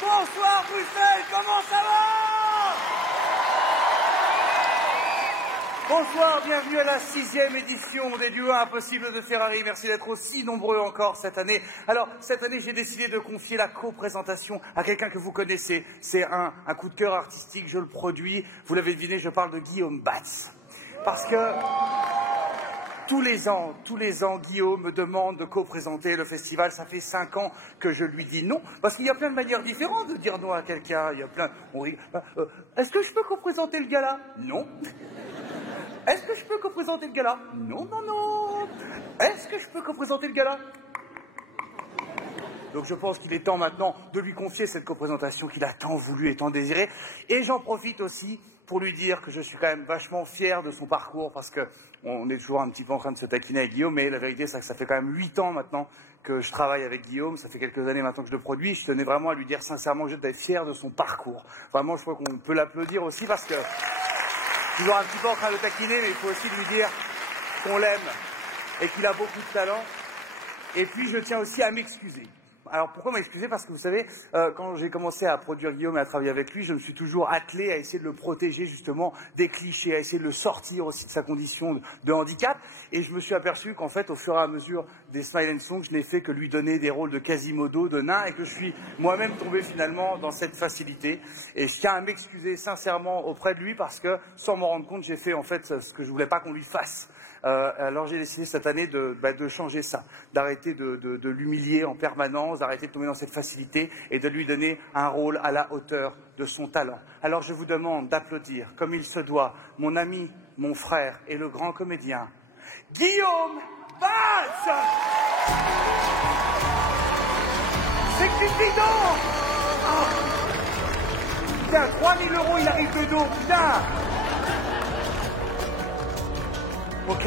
Bonsoir Bruxelles, comment ça va? Bonsoir, bienvenue à la 6e édition des duos impossibles de Ferrari. Merci d'être aussi nombreux encore cette année. Alors, cette année, j'ai décidé de confier la co-présentation à quelqu'un que vous connaissez. C'est un coup de cœur artistique, je le produis. Vous l'avez deviné, je parle de Guillaume Batz. Parce que tous les ans, Guillaume me demande de co-présenter le festival. Ça fait 5 ans que je lui dis non, parce qu'il y a plein de manières différentes de dire non à quelqu'un. Il y a plein... Est-ce que je peux co-présenter le gala? Non. Est-ce que je peux co-présenter le gala? Non, non, non. Est-ce que je peux co-présenter le gala? Donc je pense qu'il est temps maintenant de lui confier cette coprésentation qu'il a tant voulu et tant désirée. Et j'en profite aussi pour lui dire que je suis quand même vachement fier de son parcours, parce que on est toujours un petit peu en train de se taquiner avec Guillaume, mais la vérité c'est que ça fait quand même 8 ans maintenant que je travaille avec Guillaume, ça fait quelques années maintenant que je le produis. Je tenais vraiment à lui dire sincèrement que j'étais fier de son parcours. Vraiment, je crois qu'on peut l'applaudir aussi, parce que toujours un petit peu en train de le taquiner, mais il faut aussi lui dire qu'on l'aime et qu'il a beaucoup de talent. Et puis je tiens aussi à m'excuser. Alors pourquoi m'excuser? Parce que vous savez, quand j'ai commencé à produire Guillaume et à travailler avec lui, je me suis toujours attelé à essayer de le protéger justement des clichés, à essayer de le sortir aussi de sa condition de handicap. Et je me suis aperçu qu'en fait, au fur et à mesure des Smile and Songs, je n'ai fait que lui donner des rôles de Quasimodo, de nain, et que je suis moi-même tombé finalement dans cette facilité. Et je tiens à m'excuser sincèrement auprès de lui, parce que sans m'en rendre compte, j'ai fait en fait ce que je voulais pas qu'on lui fasse. Alors j'ai décidé cette année de changer ça, d'arrêter de l'humilier en permanence, d'arrêter de tomber dans cette facilité et de lui donner un rôle à la hauteur de son talent. Alors je vous demande d'applaudir, comme il se doit, mon ami, mon frère et le grand comédien, Guillaume Batz. C'est Cupidon. Oh. Putain, 3000 €, il arrive de dos, putain. Ok,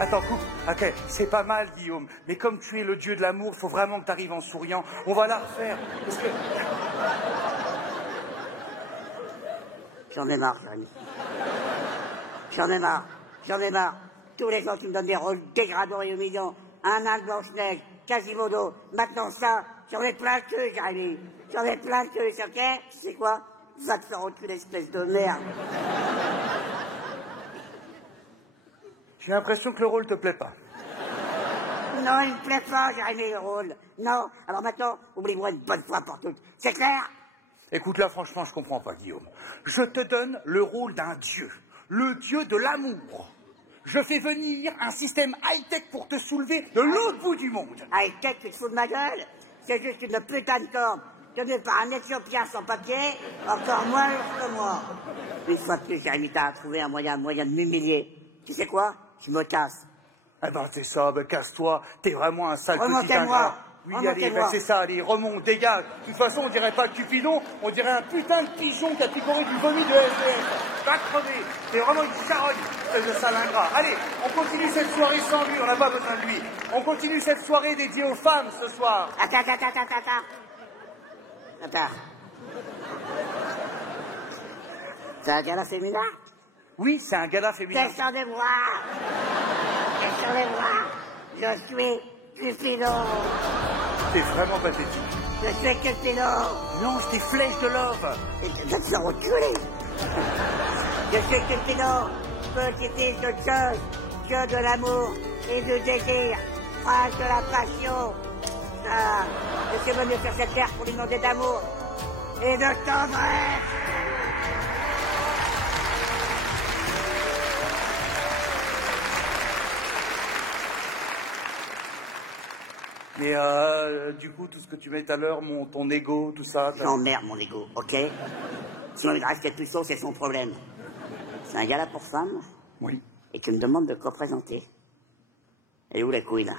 attends, coupe. Ok, c'est pas mal, Guillaume. Mais comme tu es le dieu de l'amour, il faut vraiment que tu arrives en souriant. On va la refaire. Parce que... J'en ai marre, Jérémy. J'en ai marre. Tous les gens qui me donnent des rôles dégradants et humiliants. Un nain de Blanche-Neige, Quasimodo. Maintenant ça, j'en ai plein de queue, Jérémy. J'en ai plein de queue, ok? Tu sais quoi? Va te faire enculer, espèce de merde. J'ai l'impression que le rôle te plaît pas. Non, il me plaît pas, Jérémy, le rôle. Non. Alors maintenant, oublie-moi une bonne fois pour toutes. C'est clair? Écoute, là, franchement, je comprends pas, Guillaume. Je te donne le rôle d'un dieu. Le dieu de l'amour. Je fais venir un système high-tech pour te soulever de l'autre bout du monde. High-tech, tu te fous de ma gueule? C'est juste une putain de corde donnée par un Éthiopien sans papier, encore moins que moi. Une fois de plus, Jérémy, t'as trouvé un moyen de m'humilier. Tu sais quoi? Je me casse. Eh ben, c'est ça, ben, casse-toi. T'es vraiment un sale petit Remontez-moi. ingrat. Oui, allez, ben, c'est ça, allez, remonte, dégage. De toute façon, on dirait pas Cupidon, on dirait un putain de pigeon qui a picoré du vomi de SDF. Va crever. T'es vraiment une charogne, espèce de sale ingrat. Allez, on continue cette soirée sans lui, on n'a pas besoin de lui. On continue cette soirée dédiée aux femmes ce soir. Attends. C'est un gala féminin? Oui, c'est un gala féminin. Descendez-moi. Je suis Cupidon. C'est vraiment pathétique. Je suis Cupidon. Lance des flèches de love. Et tu vas te faire enculer. Je suis Cupidon, petit fils de Zeus, dieu de l'amour et du désir, prince de la passion. Ah, je suis venu sur cette terre pour lui demander d'amour et de tendresse. Mais du coup, tout ce que tu mets tout à l'heure, ton ego, tout ça... J'emmerde mon ego, ok? Si on reste plus chaud, c'est son problème. C'est un gala pour femmes. Oui. Et tu me demandes de co-présenter. Elle est où la couille, là?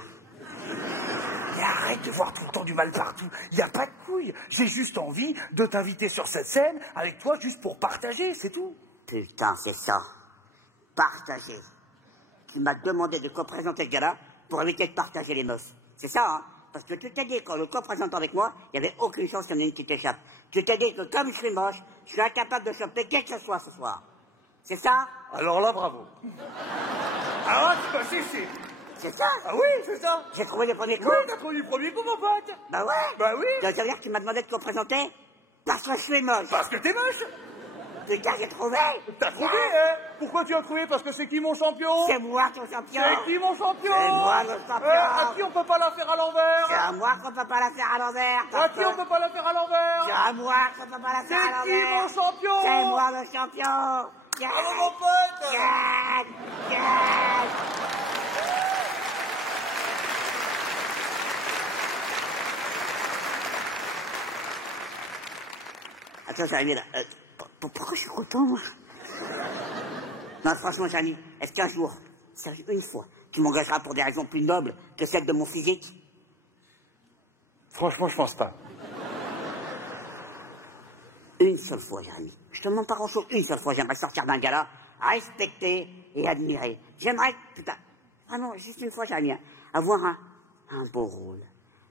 Mais arrête de voir tout le temps du mal partout. Il n'y a pas de couilles. J'ai juste envie de t'inviter sur cette scène avec toi juste pour partager, c'est tout. Putain, c'est ça. Partager. Tu m'as demandé de co-présenter le gala pour éviter de partager les meufs. C'est ça, hein? Parce que tu t'es dit qu'en le co-présentant avec moi, il n'y avait aucune chance qu'il y en ait une qui t'échappe. Tu t'es dit que comme je suis moche, je suis incapable de choper qui que ce soit ce soir. C'est ça? Alors là, bravo. Alors là, tu vas cesser. C'est ça? Ah oui, c'est ça. J'ai trouvé le premier coup? Oui, t'as trouvé du premier coup, mon pote. Bah ouais. Bah oui. Ça veut dire que tu m'as demandé de te présenter parce que je suis moche. Parce que t'es moche. Putain, j'ai trouvé. T'as trouvé, hein? Pourquoi tu as trouvé? Parce que c'est qui mon champion? C'est moi ton champion. C'est qui mon champion? C'est moi le champion. À qui on peut pas la faire à l'envers? C'est à moi qu'on peut pas la faire à l'envers. À qui on peut pas la faire à l'envers? C'est à moi qu'on peut pas la faire à C'est qui l'envers. mon champion? C'est moi le champion. Yes. Bravo mon pote. Yes. Yes. Attends, j'arrive là. Pourquoi je suis content, moi? Non, franchement, Jamy, est-ce qu'un jour, sérieux, une fois, tu m'engageras pour des raisons plus nobles que celles de mon physique? Franchement, je pense pas. Une seule fois, Jérémy. Je te demande pas grand-chose. Une seule fois, j'aimerais sortir d'un gala, respecter et admirer. J'aimerais, putain, vraiment, juste une fois, Jérémy, hein, avoir un beau rôle.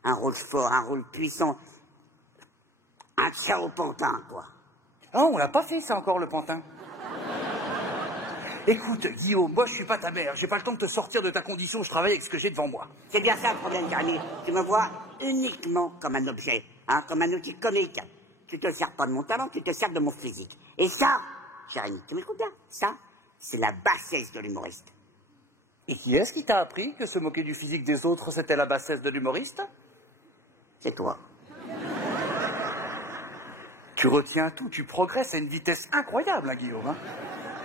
Un rôle fort, un rôle puissant. Un tien au pantin, quoi. Ah, on l'a pas fait, ça, encore, le pantin. Écoute, Guillaume, moi, je suis pas ta mère. J'ai pas le temps de te sortir de ta condition. Je travaille avec ce que j'ai devant moi. C'est bien ça le problème, Jérémy. Tu me vois uniquement comme un objet, hein, comme un outil comique. Tu te sers pas de mon talent, tu te sers de mon physique. Et ça, Jérémy, tu m'écoutes bien? Ça, c'est la bassesse de l'humoriste. Et qui est-ce qui t'a appris que se moquer du physique des autres, c'était la bassesse de l'humoriste? C'est toi. Tu retiens tout, tu progresses à une vitesse incroyable, hein, Guillaume, hein?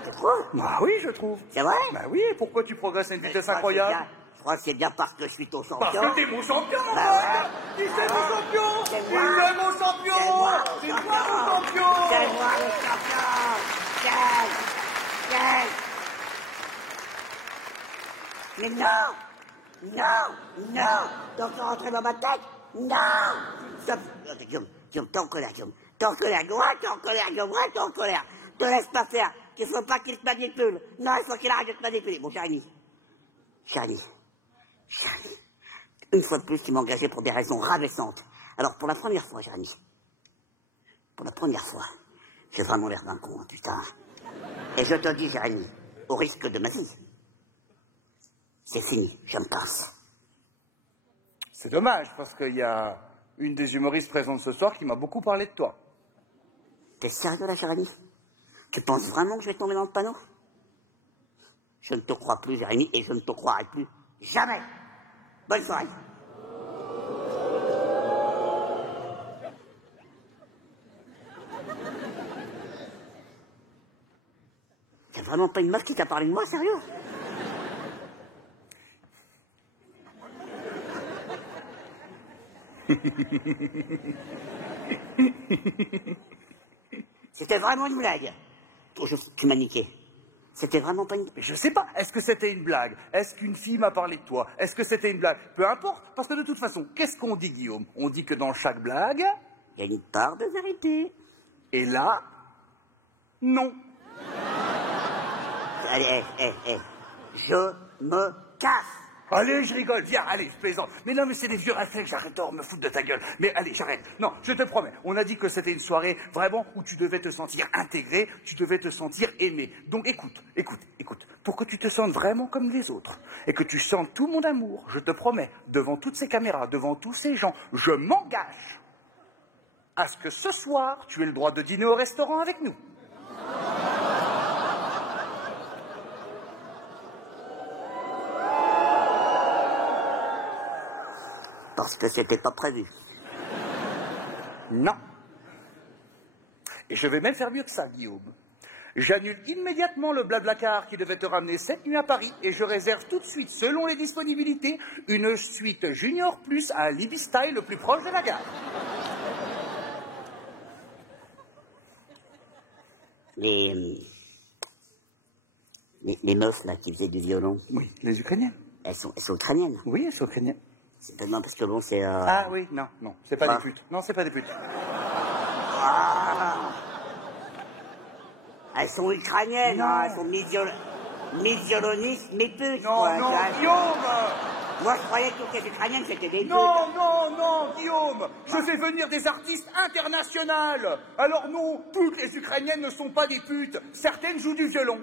C'est toi? Bah oui, je trouve. C'est vrai? Bah oui, pourquoi tu progresses à une vitesse Je crois que incroyable? je crois que c'est bien parce que je suis ton champion. Parce que t'es mon champion, mon Bah pote. Qui c'est mon champion? C'est Qui moi. est mon champion? C'est moi le C'est toi champion. mon champion. C'est moi le champion. Yes. Yes. Mais non. Non. Non. Donc tu rentres dans ma tête? Non. Stop. Guillaume, t'es en colère, Guillaume. T'es en colère, Guillaume. Ouais, t'es en colère, Guillaume. Ouais, t'es en colère. Te laisse pas faire. Il faut pas qu'il te manipule. Non, il faut qu'il arrête de te manipuler. Bon, Jérémy. Une fois de plus, tu m'as engagé pour des raisons rabaissantes. Alors, pour la première fois, Jérémy, pour la première fois, j'ai vraiment l'air d'un con, putain. Et je te dis, Jérémy, au risque de ma vie, c'est fini, je me casse. C'est dommage, parce qu'il y a une des humoristes présentes ce soir qui m'a beaucoup parlé de toi. T'es sérieux là, Jérémy? Tu penses vraiment que je vais tomber dans le panneau? Je ne te crois plus, Jérémy, et je ne te croirai plus jamais. Bonne soirée. C'est vraiment pas une meuf qui t'a parlé de moi, sérieux? C'était vraiment une blague. Tu m'as niqué. C'était vraiment pas une... Mais je sais pas, est-ce que c'était une blague? Est-ce qu'une fille m'a parlé de toi? Est-ce que c'était une blague? Peu importe, parce que de toute façon, qu'est-ce qu'on dit, Guillaume? On dit que dans chaque blague... Il y a une part de vérité. Et là... non. Allez, je me casse. Allez, je rigole, viens, allez, je plaisante. Mais non, mais c'est des vieux réflexes, j'arrête de me foutre de ta gueule. Mais allez, j'arrête. Non, je te promets, on a dit que c'était une soirée vraiment où tu devais te sentir intégré, tu devais te sentir aimé. Donc écoute, pour que tu te sentes vraiment comme les autres, et que tu sentes tout mon amour, je te promets, devant toutes ces caméras, devant tous ces gens, je m'engage à ce que ce soir, tu aies le droit de dîner au restaurant avec nous. Parce que c'était pas prévu. Non. Et je vais même faire mieux que ça, Guillaume. J'annule immédiatement le Blablacar qui devait te ramener cette nuit à Paris et je réserve tout de suite, selon les disponibilités, une suite Junior Plus à Libby-Style le plus proche de la gare. Les meufs, là, qui faisaient du violon, Oui, les Ukrainiennes. elles sont ukrainiennes. Oui, elles sont ukrainiennes. C'est tellement parce que bon, c'est... Ah oui, non, c'est pas Ah. des putes. Non, c'est pas des putes. Ah. Elles sont ukrainiennes, Non. hein, elles sont mi-violonistes, mi-putes. Non, quoi, non, ça. Guillaume. Moi, je croyais que toutes les ukrainiennes, c'était des putes. Non, Guillaume. Je fais venir des artistes internationales. Alors non, toutes les Ukrainiennes ne sont pas des putes. Certaines jouent du violon.